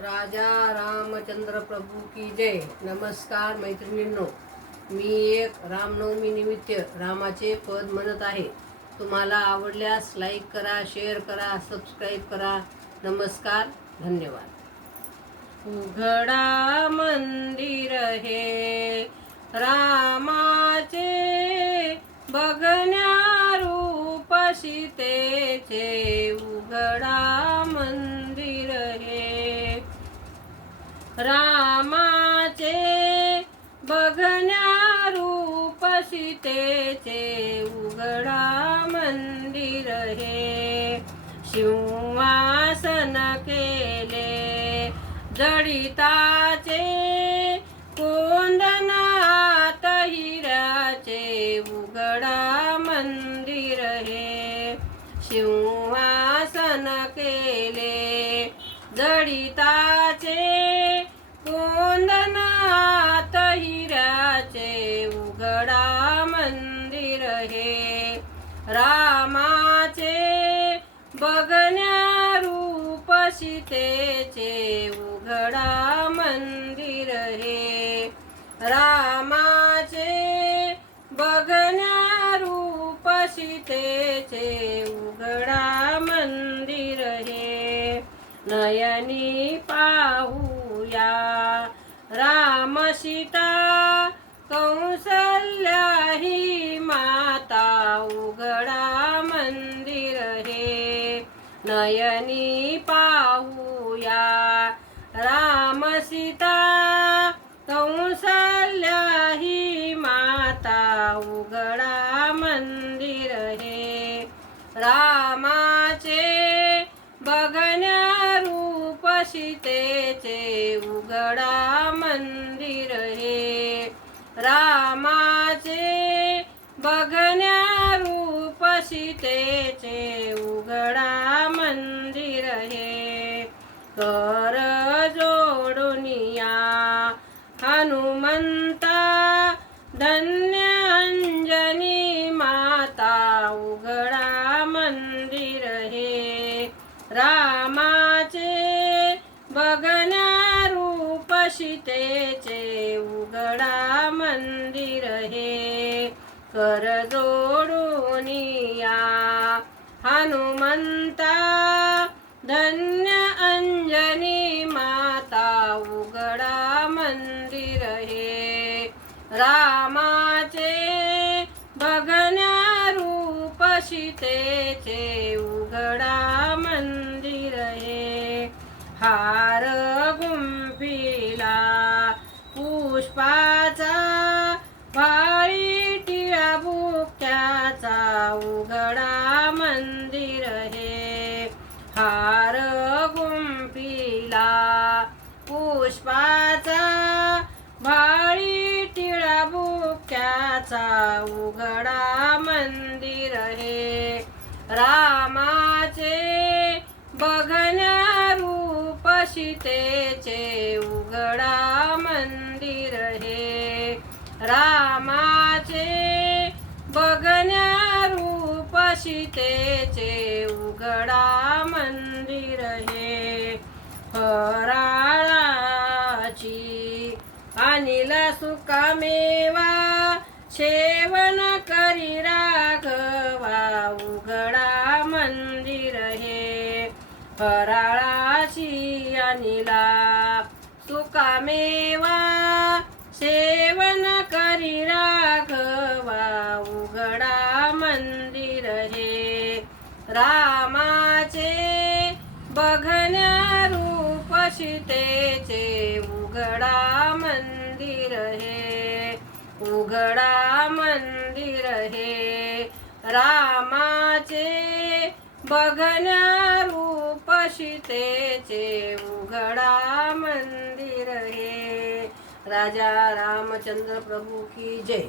राजा रामचंद्र प्रभू की जय. नमस्कार मैत्रिणींनो. मी एक रामनवमी निमित्त रामाचे पद म्हणत आहे. तुम्हाला आवडल्यास लाईक करा शेअर करा सबस्क्राईब करा. नमस्कार धन्यवाद. उघडा मंदिर हे रामाचे बघण्या रूप सीतेचे उघडा रामाचे बघण्या रूप सीतेचे उघडा मंदिर हे. सिंहासन केले जडिताचे कोंदनात हिराचे उघडा मंदिर हे. सिंहासन केले जडिता रामाचे बघण्या रूप सीतेचे उघडा मंदिर हे. रामाचे बघण्या रूप सीतेचे उघडा मंदिर हे. नयनी पाहू या राम सीता कौसल्या ही माता उघडा मंदिर हे. रामाचे बघण्या रूप सीतेचे उघडा मंदिर हे. रामाचे बघण्या रूप सीतेचे कर जोडुनिया हनुमंता धन्य अंजनी माता उघडा मंदिर हे. रामाचे बघण्या रूप सीतेचे उघडा मंदिर हे. कर जोडुनिया हनुमंता धन्य सीतेचे उघडा मंदिर हे हार गुंफिला पुष्पाचा भाळी टिळा बुक्याचा उघडा मंदिर हे हार गुंफिला पुष्पाचा भाळी टिळा बुक्याचा उघडा रामाचे बघन रूप सीतेचे उघडा मंदिर हे. रामाचे बघन रूप सीतेचे उघडा मंदिर हे. हरा फराळाची अनिला सुकामेवा सेवन करी राघवा उघडा मंदिर हे. रामाचे बघण्या रूप सीतेचे उघडा मंदिर हे. उघडा मंदिर हे. रामाचे बघण्या रूप सीतेचे उघडा मंदिर हे. राजा रामचंद्र प्रभू की जय.